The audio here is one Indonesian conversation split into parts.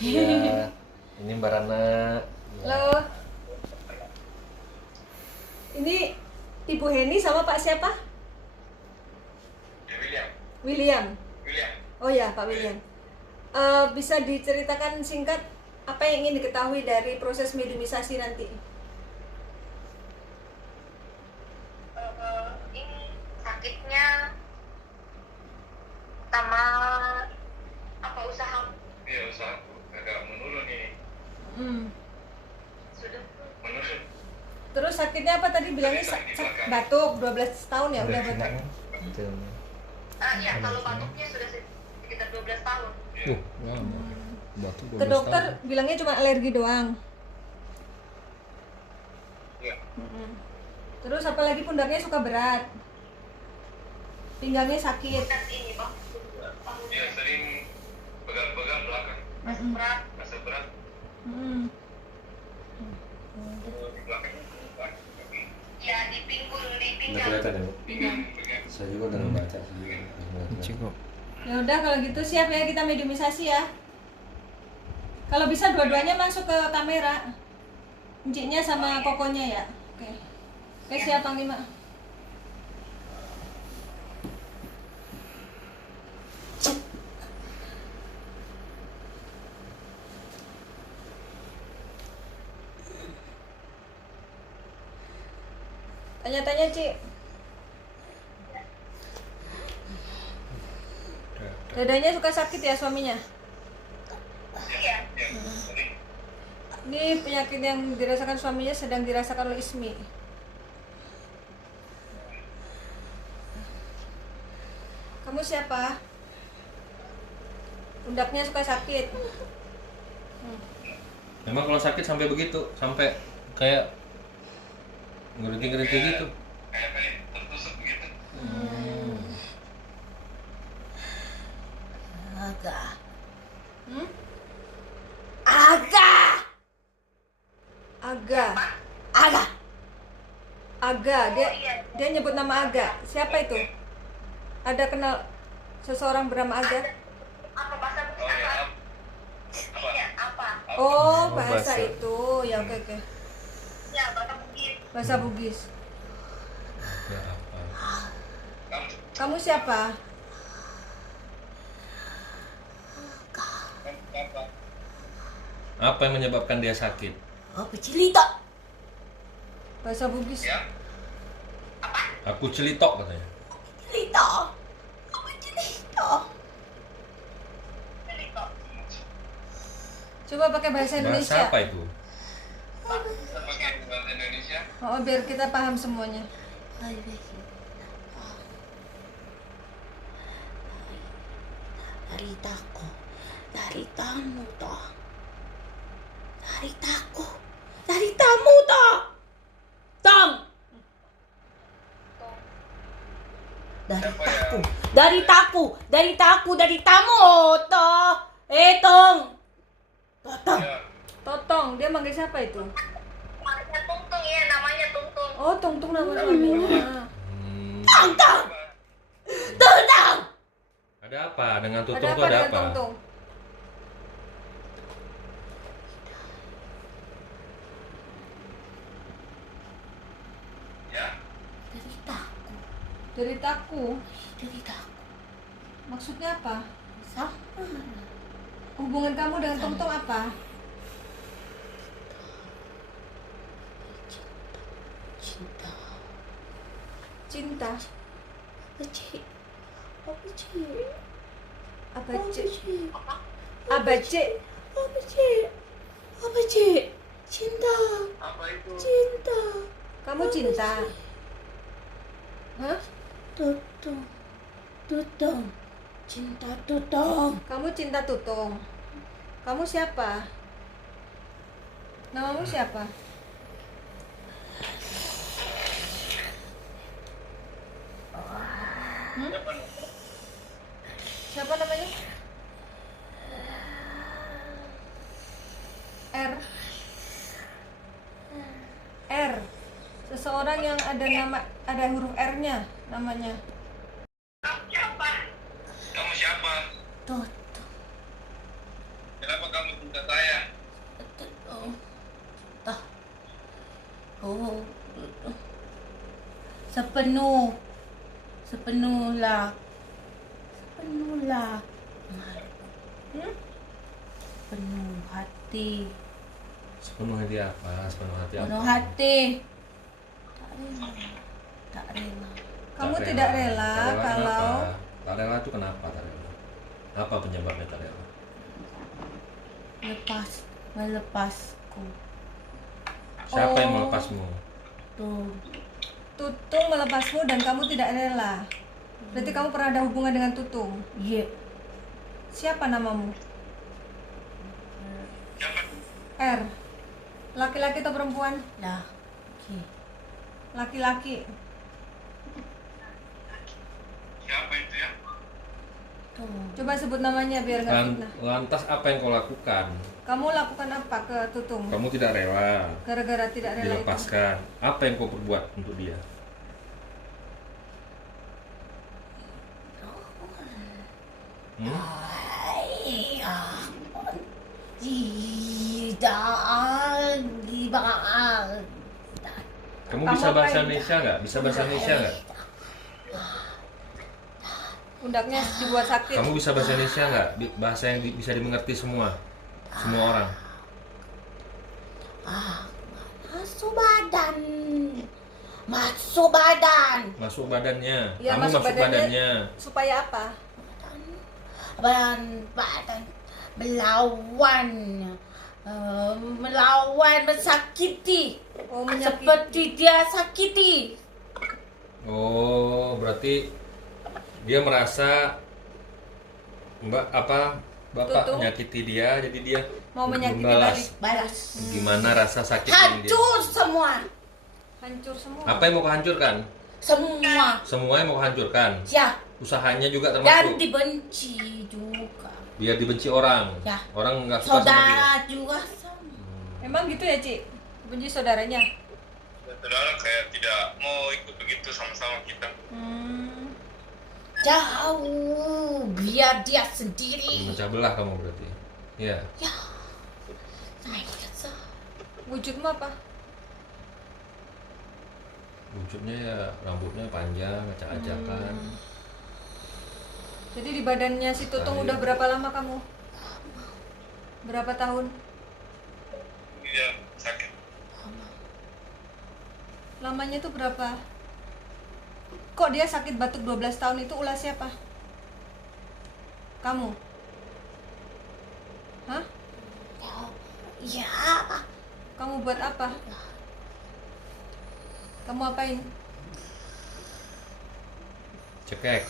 Iya, ini Mbak Rana. Ya. Halo. Ini Ibu Heni sama Pak siapa? Ya, William. William. William. Oh ya, Pak William. Bisa diceritakan singkat apa yang ingin diketahui dari proses mediumisasi nanti? Ini sakitnya sama apa usaha Iya, usahaku agak menurun nih. sudah Menurun. Terus sakitnya apa tadi bilangnya batuk 12 tahun ya udah batuk. Gitu. ya kalau batuknya sudah sekitar 12 tahun. Iya. Batuk Ke dokter bilangnya cuma alergi doang. Iya. Terus apalagi pundaknya suka berat. Pinggangnya sakit. Dan ini Pak, Iya, sering pegang-pegang belakang. berat. Rasa berat di belakang. Ya di pinggul, di Udah pinggang. kelihatan ya, Bu? Pinggang. Saya juga udah membaca sendiri. Cukup. Ya udah kalau gitu siap ya kita mediumisasi ya. Kalau bisa dua-duanya masuk ke kamera. Enciknya sama kokonya ya. Oke. Oke siap Panglima. Tanya-tanya Cik. Dadanya suka sakit ya suaminya? Iya. Iya, sering. Ini penyakit yang dirasakan suaminya sedang dirasakan oleh Ismi. Kamu siapa? Pundaknya suka sakit. Memang kalau sakit sampai begitu, sampai kayak ngerti-ngerti gitu. Kayak tertusuk begitu. Agak. Hmm? Agak. Aga. Agak. Aga. Dia Oh, iya. dia nyebut nama Aga. Siapa itu? Ada kenal seseorang bernama Aga? Apa bahasa Oh ya, apa? apa? Iya, apa? Oh, bahasa. bahasa itu. Ya oke oke. Ya, bahasa Bugis. Bahasa Bugis. Ya apa? Kamu Kamu siapa? apa? Apa yang menyebabkan dia sakit? Apa cerita? Bahasa Bugis. Ya, Aku celitok katanya. Cerita. Apa cerita? Cerita. Coba pakai bahasa Bahasa Indonesia. apa itu? bisa pakai bahasa Indonesia. Oh, biar kita paham semuanya. Dari taku, dari tamu toh. Dari taku, dari tamu toh. Tong. Dari Siapa taku, ya? dari taku, dari taku, dari tamu toh. Tong. Tong. Ya, Totong, dia manggil siapa itu? Namanya Tungtung ya, namanya Tungtung. Oh, Tungtung nama suaminya. Tong, tong. Tong, tong. Ada apa dengan tutung Ada tuh apa ada dengan apa? Tungtung? ya. Dari taku, Deritaku. dari taku. Maksudnya apa? Sama. Hubungan kamu dengan Tungtung apa? Cinta. Cinta. Apa cik? Apa cik? Apa Apa cik? cik? Abace. Apa cik? Apa cik? Cinta. Apa itu? Cinta. Kamu cinta? Hah? Tutong. Tutong. Cinta tutong. Kamu cinta Tutung? Kamu siapa? Namamu siapa? Siapa nih? Siapa namanya? R. R. Seseorang yang ada huruf R-nya namanya. Kamu siapa? Tutong. Kenapa kamu kamu cinta saya. Oh, sepenuhlah. Penuh hati. Sepenuh hati apa? Sepenuh hati apa? Penuh hati. Tak rela. Kamu Tak tidak rela Tak rela kalau kenapa? Tak rela itu kenapa tak rela? Apa penyebabnya tak rela? Melepasku. Siapa yang Oh. melepasmu? Tuh. Tutung melepasmu dan kamu tidak rela. Berarti kamu pernah ada hubungan dengan Tutung. Iya. Siapa namamu? Siapa? R. Laki-laki atau perempuan? Lah. Oke. Laki-laki. Siapa itu ya? Tuh. Coba sebut namanya biar nggak fitnah. Lantas apa yang kau lakukan? Kamu lakukan apa ke Tutung? Kamu tidak rela Gara-gara tidak rela itu. dilepaskan. Apa yang kau perbuat untuk dia? Kamu bisa bahasa ngapain? Indonesia nggak? Bisa bahasa Indonesia nggak? Pundaknya dibuat sakit. Kamu bisa bahasa Indonesia nggak? Bahasa yang bisa dimengerti semua orang. Masuk badan. Masuk badan. Masuk badannya. Ya, Kamu masuk masuk badannya. badannya. Supaya apa? Badan melawan. Melawan, mensakiti. Oh, menyakiti. Seperti dia sakiti. Oh, berarti dia merasa Bapak Tutung. menyakiti dia, jadi dia Mau menyakiti membalas. Balas. Gimana rasa sakit ini dia? Hancur semua. Hancur semua. Apa yang mau kau hancurkan? Semua. Semua yang mau kau hancurkan. Ya. Usahanya juga Dan termasuk. dibenci juga. Biar dibenci orang. Ya. Orang nggak suka sama dia. Saudara juga sama. Emang gitu ya, Ci? Benci saudaranya? Saudara kayak tidak mau ikut begitu sama-sama kita. Jauh. Biar dia sendiri. Memecah belah kamu berarti. Iya. Ya. Saya rasa. Wujudmu apa? Wujudnya ya rambutnya panjang, acak-acakan. Jadi di badannya si Tutung Saya- udah berapa lama kamu? Berapa tahun? Dia sakit. Lamanya tuh berapa? Kok dia sakit batuk 12 tahun itu ulah siapa? Kamu? Hah? Ya. Kamu buat apa? Kamu apain? Cekek.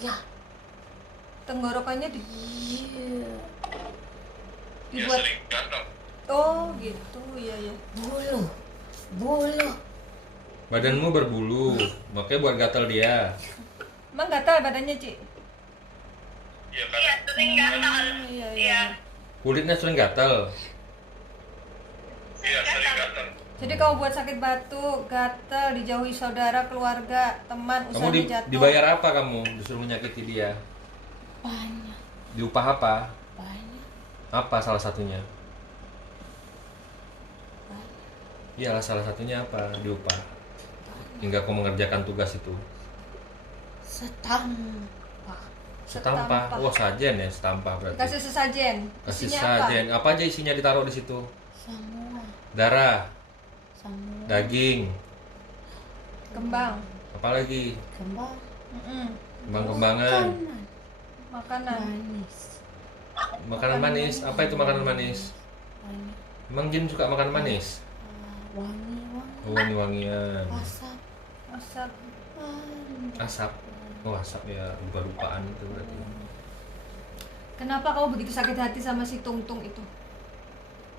Ya. Tenggorokannya Dia dibuat. sering gatal. Oh gitu, iya ya. Bulu. Bulu. Badanmu berbulu, makanya buat gatal dia. Emang gatal badannya, Ci? Iya kan? Iya, sering gatal. Iya, iya. Iya. Kulitnya sering gatal. Iya sering gatal. Jadi kamu buat sakit batuk, gatal, dijauhi saudara, keluarga, teman, Kamu usahanya jatuh. dibayar apa kamu disuruh menyakiti dia? Banyak. Diupah apa? Banyak. Apa salah satunya? Iyalah salah satunya apa? Diupah. Hingga kau mengerjakan tugas itu. Setampah. Setampah. Wah, sajen ya, setampah berarti. Kasih sesajen. Kasih Isinya sajen. Apa aja isinya ditaruh di situ? Semua. Darah, Semua. daging, Kembang. apalagi? Kembang. Kembang-kembangan. Makanan. Manis. Makanan manis. Apa itu makanan manis? Banyak. Emang jin suka makan manis? Wangi-wangi. Oh, wangi-wangian. Asap. Masak. Asap. Oh, asap ya, lupa-lupaan itu berarti. Kenapa kamu begitu sakit hati sama si Tung-Tung itu?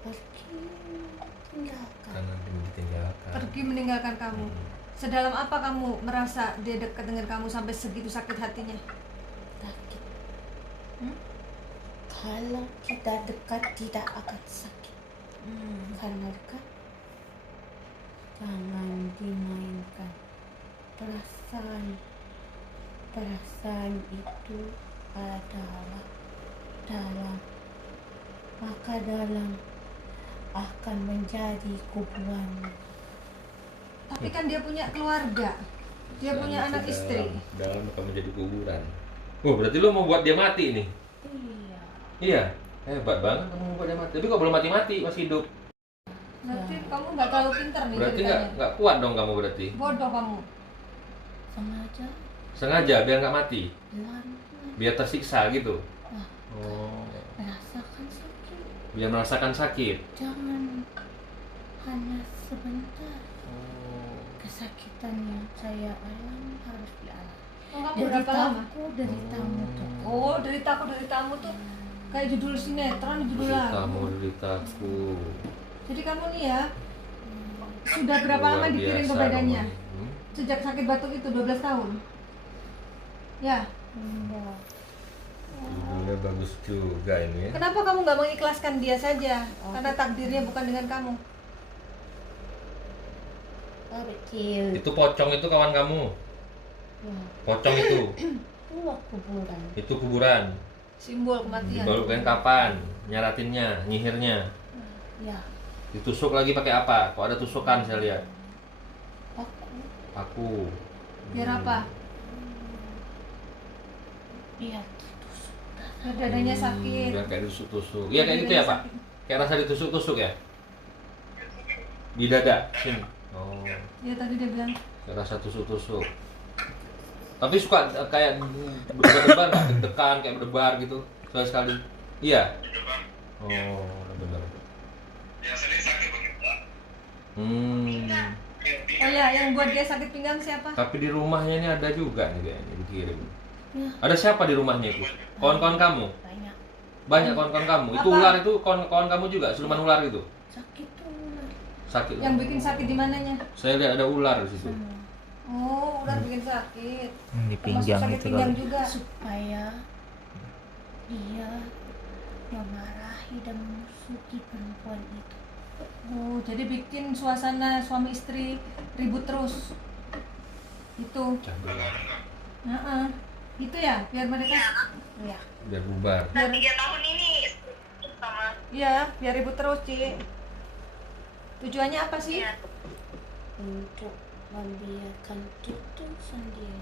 Pergi. Tinggalkan. Karena dia ditinggalkan. Pergi meninggalkan kamu. Sedalam apa kamu merasa dia dekat dengan kamu sampai segitu sakit hatinya? Sakit. Hmm? Kalau kita dekat tidak akan sakit. Karena dekat. Jangan dimainkan. Perasaan itu adalah dalam ke dalam akan menjadi kuburan. Tapi kan dia punya keluarga. Dia punya anak istri. Dalam akan menjadi kuburan. Oh, berarti lo mau buat dia mati nih? Iya. Iya. Hebat banget kamu mau buat dia mati. Tapi kok belum mati-mati, masih hidup. Berarti kamu nggak terlalu pintar nih Berarti ceritanya. nggak kuat dong kamu berarti. Bodoh kamu. Sengaja Sengaja biar nggak mati, pelan biar tersiksa gitu. Wah. Oh, rasakan sakit. biar merasakan sakit. Jangan hanya sebentar. Oh. Kesakitan yang saya alami harus dialami. Oh, kamu berapa lama? Deritamu tuh. Oh, deritamu tuh kayak judul sinetron, judul lagu. Kamu deritaku. Jadi kamu nih ya, sudah berapa Luar lama dikirim ke biasa badannya? kamu. Sejak sakit batuk itu 12 tahun. Ya. Enggak. Judulnya bagus juga ini ya. Kenapa kamu nggak mengikhlaskan dia saja? Karena takdirnya bukan dengan kamu. Kecil. Itu pocong itu kawan kamu. Ya, Pocong itu. itulah kuburan. Itu kuburan. Simbol kematian. Dibalukan kapan? Nyaratinnya, nyihirnya. Ya, Ditusuk lagi pakai apa? Kok ada tusukan saya lihat. aku Aku. Biar apa? biar tertusuk. Biar dadanya sakit. Biar kayak tusuk-tusuk. Iya kayak gitu ya Pak? Kayak rasa ditusuk-tusuk ya? Di dada? Sini. Oh, Ya tadi dia bilang. kayak rasa tusuk-tusuk. Tapi suka kayak berdebar nggak? Deg-degan, kayak berdebar gitu. Sekali-sekali. Iya? Gitu bang. Oh, benar. Yang sering sakit begitu Pak. Oh ya, yang buat dia sakit pinggang siapa? Tapi di rumahnya ini ada juga nih kayaknya dikirim. Ya, Ada siapa di rumahnya itu? Kawan-kawan kamu? banyak Banyak kawan-kawan kamu. Itu Apa? ular itu kawan-kawan kamu juga, siluman ular itu. sakit tuh ular Sakit. Yang bikin sakit di mananya? Saya lihat ada ular di situ. semua. Oh, ular bikin sakit. Di Termasuk pinggang sakit itu pinggang kali. juga. Supaya dia memarahi dan memusuhi perempuan itu. Oh, jadi bikin suasana suami istri ribut terus. Itu. Cabul. Heeh. Itu ya, biar mereka Ya, Biar bubar. Nah, 3 tahun ini sama iya, biar ribut terus, Ci. Tujuannya apa sih? ya. untuk membiarkan tutup sendiri,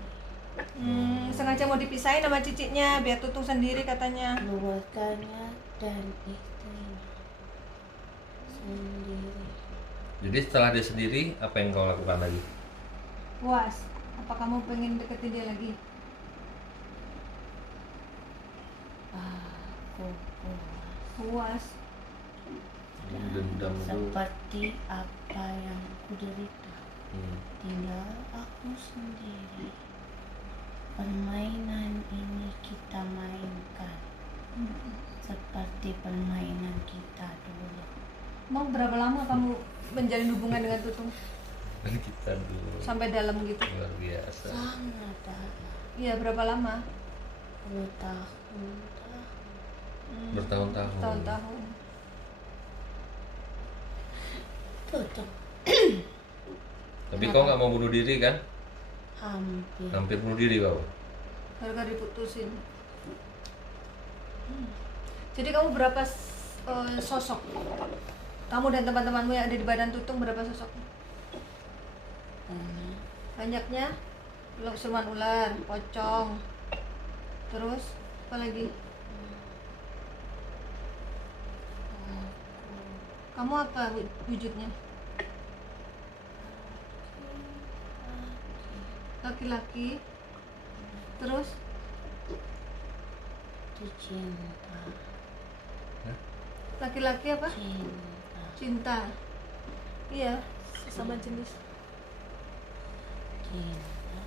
Sengaja mau dipisahin sama cicitnya biar tutung sendiri katanya. keluarganya dan istrinya sendiri. Jadi setelah dia sendiri, apa yang kau lakukan lagi? Puas. Apa kamu pengen deketin dia lagi? Aku puas Puas. Dendam itu. seperti apa yang kuderita. Hmm. Tinggal aku sendiri. Permainan ini kita mainkan seperti permainan kita dulu. Mau berapa lama kamu menjalin hubungan dengan tutung? Kita dulu. Sampai dalam gitu? Luar biasa. Sangat dalam. Iya, berapa lama? Bertahun-tahun. Bertahun-tahun. Tahun-tahun. Tutup. Tapi kau nggak mau bunuh diri kan? Hampir. Hampir bunuh diri kau. Gara-gara diputusin. Jadi kamu berapa sosok? Kamu dan teman-temanmu yang ada di badan tutung berapa sosok? Banyak. Banyaknya? Siluman ular, pocong. Terus apa lagi? Kamu apa wujudnya? Laki-laki. Terus Cinta. laki-laki apa? Cinta. Cinta. Iya, sesama jenis. Cinta.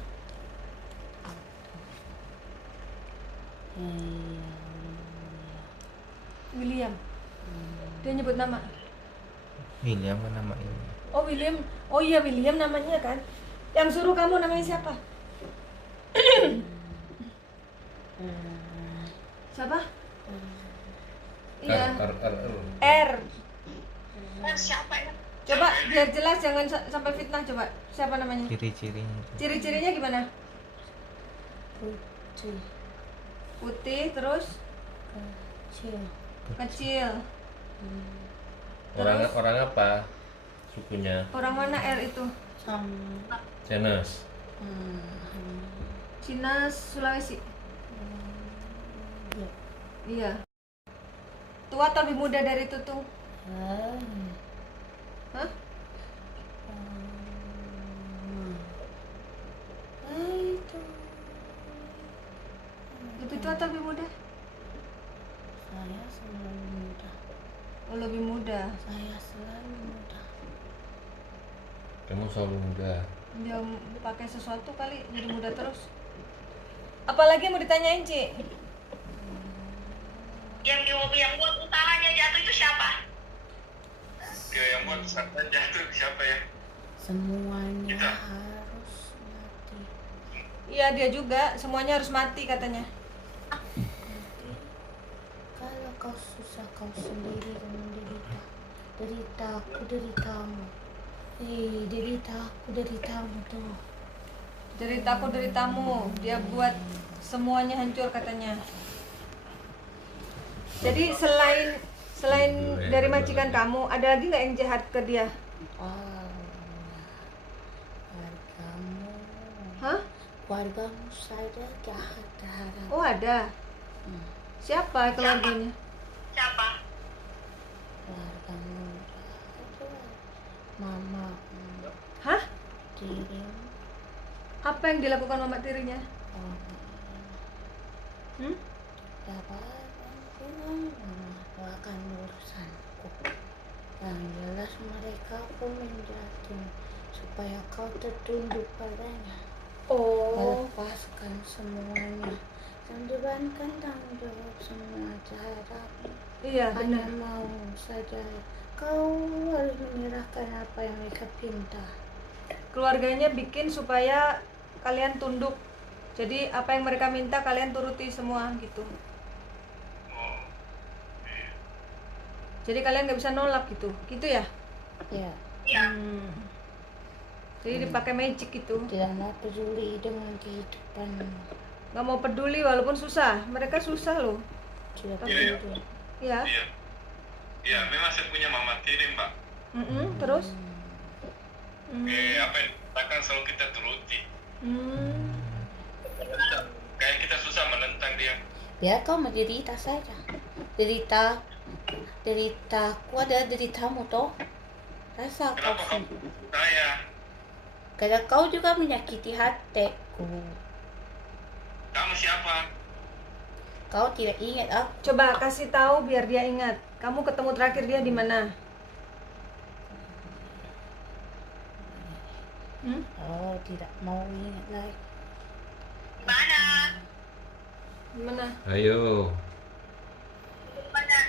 William. Dia nyebut nama. William kan nama ini. Oh William. Oh iya William namanya kan. Yang suruh kamu namanya siapa? Siapa? Iya. R. R. Siapa ya? Coba biar jelas jangan sampai fitnah coba. Siapa namanya? Ciri-cirinya itu. Ciri-cirinya gimana? Putih. Putih terus Kecil. kecil. Orang apa? Sukunya? Orang mana R itu? Sama. Chinese. Cina, Sulawesi. Ya. Iya. Tua atau lebih muda dari Tutung? Hah? Itu. Lebih tua atau lebih muda? Saya selalu muda. Oh, lebih muda. Saya selalu muda. Kamu selalu muda. Dia pakai sesuatu kali jadi muda terus. Apalagi mau ditanyain, Ci? Yang buat usahanya jatuh itu siapa? Ya yang buat sampai jatuh siapa ya? Semuanya Kita. harus mati. Iya, dia juga. Semuanya harus mati katanya. Kalau kau susah kau sendiri dan menderita. Derita aku deritamu. Derita aku deritamu tuh. Deritaku deritamu. Dia buat semuanya hancur katanya. Jadi selain dari majikan kamu, ada lagi nggak yang jahat ke dia? Wargamu. Hah? Wargamu saja jahat terhadap. Oh, ada. Siapa keluarganya? Siapa? Wargamu jahat. Mama Hah? kirim. Apa yang dilakukan mama tirinya? Hmm? Dapat melakukan urusanku. Yang jelas mereka pun menjadi supaya kau tertunduk padanya. Oh, Melepaskan semuanya dan bebankan tanggung jawab semua terhadapmu. iya Hanya benar. mau saja kau harus menyerahkan apa yang mereka pinta. Keluarganya bikin supaya kalian tunduk. Jadi apa yang mereka minta kalian turuti semua gitu. Oh, Jadi kalian nggak bisa nolak gitu. Gitu ya? Ya, Iya. Jadi dipakai magic gitu. tidak mau peduli dengan kehidupanmu. Nggak mau peduli walaupun susah. Mereka susah loh. Tidak Iya. peduli. Ya. iya. Iya, memang saya punya mama tiri, Mbak. Terus? Apa yang dikatakan selalu kita turuti. Kayak kita susah menentang dia. Biar kau menderita saja. Deritaku adalah deritamu toh. Rasa kau Kenapa kamu saya? karena kau juga menyakiti hatiku. Kamu siapa? Kau tidak ingat aku. Coba kasih tahu biar dia ingat. Kamu ketemu terakhir dia di mana? Oh, tidak mau ingat lagi. Mana? Di mana? Ayo. Mana?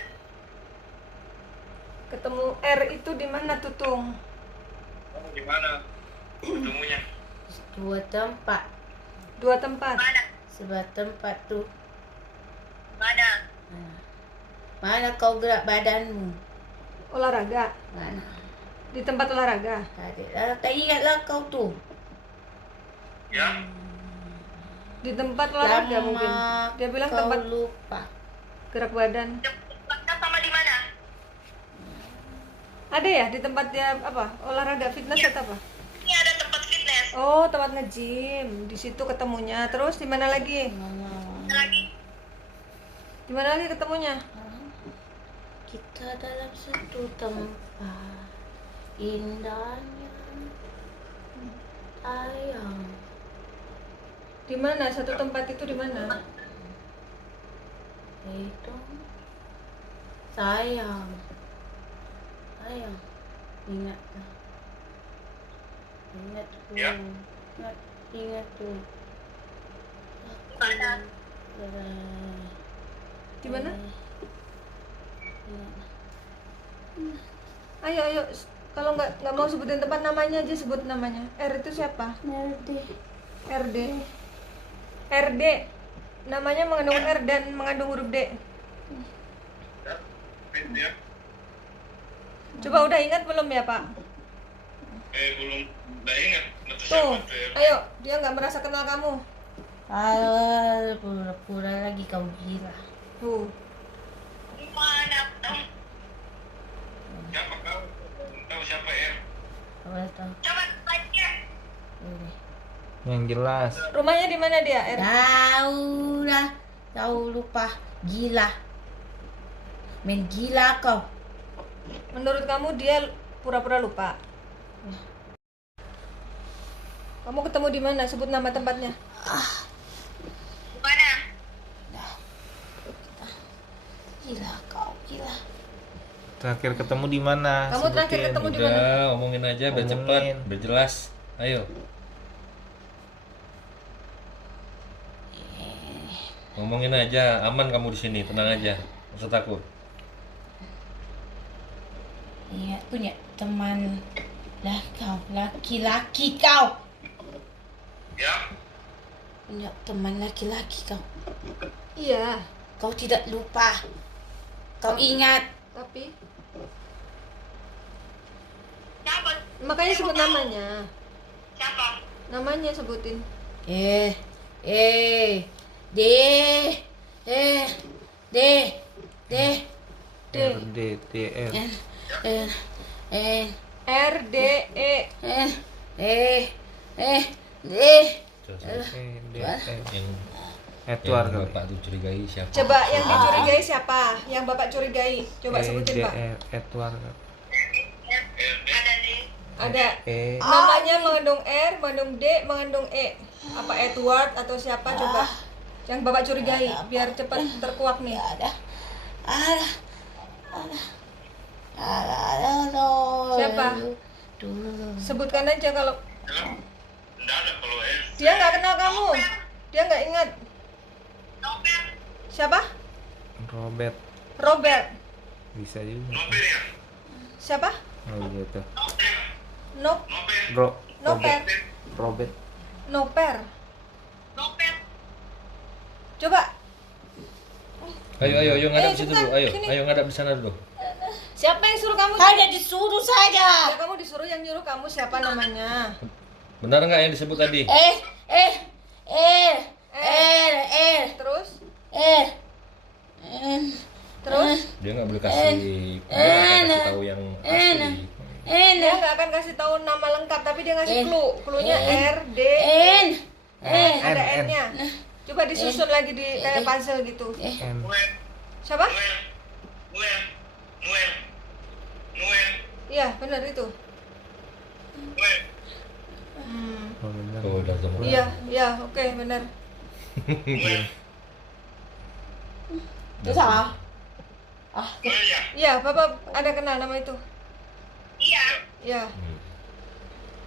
Ketemu R itu di mana, Tutung? Kamu di mana? Ketemunya? Dua tempat. Dua tempat. Mana? Sebuah tempat tuh. Mana? Mana kau gerak badanmu? Olahraga. Mana? Di tempat olahraga. Tak ingatlah kau tuh. Ya? Di tempat olahraga mungkin. Dia bilang kau tempat lupa. gerak badan. Tempatnya sama di mana? Ada ya di tempat dia apa? Olahraga, fitness atau apa? Ini ada tempat fitness. Oh, tempat nge-gym. Di situ ketemunya. Terus di mana lagi? Ada lagi. Di mana lagi ketemunya? Kita dalam satu tempat indahnya sayang. Di mana? Satu tempat itu di mana? Itu sayang. Sayang. Ingat. Ingat tuh. Ya. Ingat tuh. Mana? Di mana? Ingat. Ayo. Kalau nggak mau sebutin tempat namanya aja sebut namanya. R itu siapa? Nerdi. RD. RD. Namanya mengandung R dan mengandung huruf D. Ya? Ya? Coba udah ingat belum ya, Pak? Belum. Nggak ingat. Itu Tuh, siapa tuh? ayo. Dia nggak merasa kenal kamu. Pura-pura lagi kau gila. Tuh. Di mana? tahu. Coba like-nya. Ini. Yang jelas. Rumahnya di mana dia? Tahu lah. Tahu lupa. Gila. Main gila kau. Menurut kamu dia pura-pura lupa? Kamu ketemu di mana? Sebut nama tempatnya. Mana? Gila kau, gila. Terakhir ketemu di mana? Kamu terakhir Sebutin. ketemu di mana? Udah, ngomongin aja biar Ngomongin. cepat, biar jelas. Ayo. Ngomongin aja, aman kamu di sini, tenang aja. Nggak usah takut. Iya, punya teman lah kau, laki-laki kau. Ya, Punya teman laki-laki kau. Iya, Kau tidak lupa. Kau ingat. tapi Siapa? makanya sebut namanya. Siapa? Namanya sebutin. D, RDTR. N, R D E. Yang Edward yang kali. Bapak tuh curigai siapa? Coba yang dicurigai siapa? Yang Bapak curigai. Coba sebutin, Pak. Edward. Ada nih. Ada E. namanya mengandung R, mengandung D, mengandung E. Apa Edward atau siapa coba? Yang Bapak curigai biar cepat terkuak nih. Siapa? Sebutkan aja kalau enggak ada kalau dia nggak kenal kamu. Dia nggak ingat. Novel. Siapa? Robert. Robert. Bisa juga. Nopir ya? Siapa? Oh gitu. No, Nopir. Bro. Noper. Robert. Noper. Novel. Coba. Ayo ngadap Ayo, situ cepetan, dulu. sini. Ayo ngadap di sana dulu. Siapa yang suruh kamu? Saya disuruh saja. Ya, kamu disuruh, yang nyuruh kamu siapa namanya? Benar nggak yang disebut tadi? Terus? N, Terus? Dia nggak boleh kasih, dia nggak akan kasih tahu yang asli. Dia nggak akan kasih tahu nama lengkap, tapi dia ngasih clue. Cluenya R, D, N, ada N-nya. Coba disusun lagi di kayak puzzle gitu. N. Siapa? Noel. Iya, benar itu. Oh, benar. Oh, udah ketemu. Iya, oke, benar. Itu salah. Noel ya? Iya, Bapak ada kenal nama itu. Iya. Iya.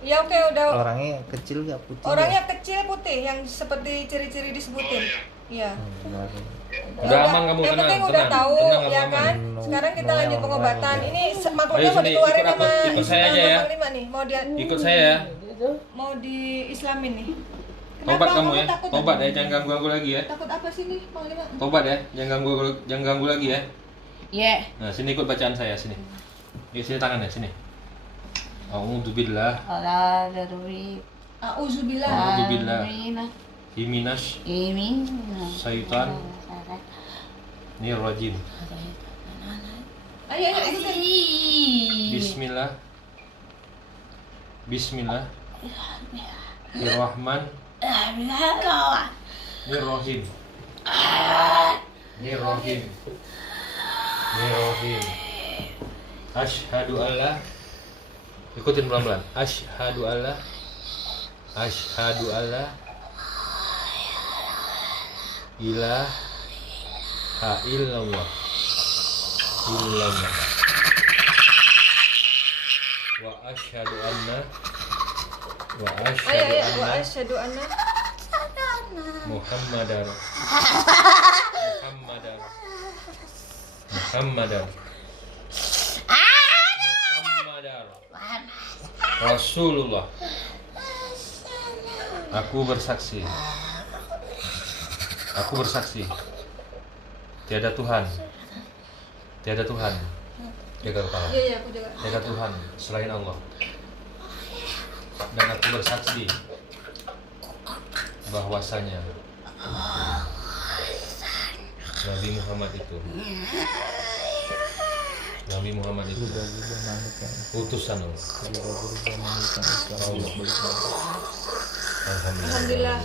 Iya, oke, udah. Orangnya kecil gak putih? Orangnya kecil putih yang seperti ciri-ciri disebutin. Iya. Benar. Udah aman kamu, Yang tenang, penting udah tenang, tahu tenang, kamu ya aman. kan. Sekarang kita lanjut pengobatan. Ini makhluknya Ayo mau sini, dikeluarin ikut aku, sama ikut saya aja ya. Panglima nih. Ikut saya ya. Mau di Islamin nih. Tobat kamu ya. takut? Tobat ya, jangan ganggu aku lagi ya. Takut apa sih nih, Panglima? Tobat ya, jangan ganggu lagi ya. Ya. Nah, sini ikut bacaan saya sini. Di sini tangannya sini. A'udzubillah Allah dari Auzubillah. A'udzubillah Himinas ini. Syaitan Nirrajim. Ayo, ikutin. Bismillah. Bismillahirrahmanirrahim. Nirrahim. Asyhadu alla. Ikutin pelan-pelan. Asyhadu alla ilaha illallah. Wa asyhadu anna Ayo, wa asyhadu anna Muhammadar Rasulullah. Aku bersaksi. Tiada Tuhan. Jaga kepala. Iya, aku juga. Jaga Tuhan selain Allah. Dan aku bersaksi bahwasanya Nabi Muhammad itu Nabi Muhammad itu Berubah-ubah makhluk yang utusan Allah. berubah-ubah makhluk yang Islam bolak-balik. Alhamdulillah.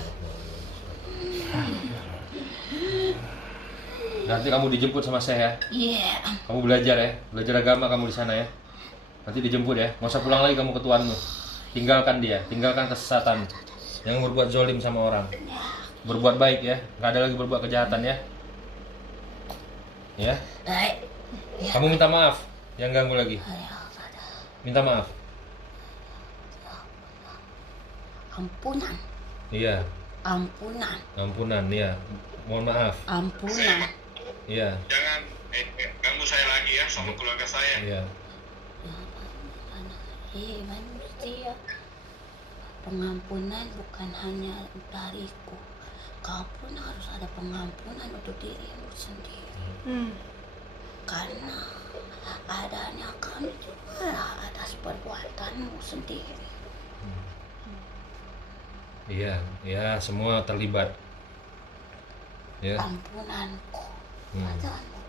Nanti kamu dijemput sama saya ya. Iya. Kamu belajar ya, belajar agama kamu di sana ya. Nanti dijemput ya. Nggak usah pulang lagi kamu ke tuanmu. Tinggalkan dia, tinggalkan kesesatan. Yang berbuat zolim sama orang. Berbuat baik ya, nggak ada lagi berbuat kejahatan ya. Ya. Baik. Kamu minta maaf, yang ganggu lagi. Minta maaf. Ampunan. Iya, Ampunan. ampunan ya. Mohon maaf. Ampunan. Iya, Jangan ganggu saya lagi ya sama keluarga saya. iya. Manusia. Pengampunan bukan hanya dariku. Kau pun harus ada pengampunan untuk dirimu sendiri. Karena adanya kami juga atas perbuatanmu sendiri. Iya, ya semua terlibat. Ya. Ampunanku Hmm. padamu.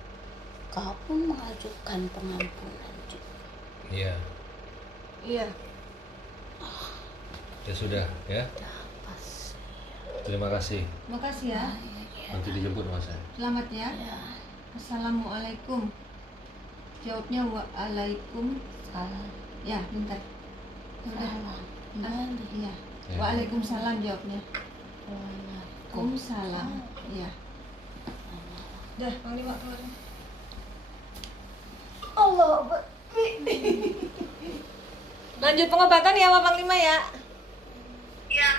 Kau pun mengajukan pengampunan juga. Iya. Iya. Ya sudah, ya. Pas. Terima kasih. Makasih ya. Nanti dijemput sama saya. Selamat ya. Ya, Assalamualaikum. Jawabnya waalaikum. salam. Ya, bentar. Udah. Salam. Iya. Ya. Waalaikumsalam jawabnya. Waalaikumsalam. Iya. Dah, Panglima keluar. Allah. Lanjut pengobatan ya, Pak Panglima ya. Iya.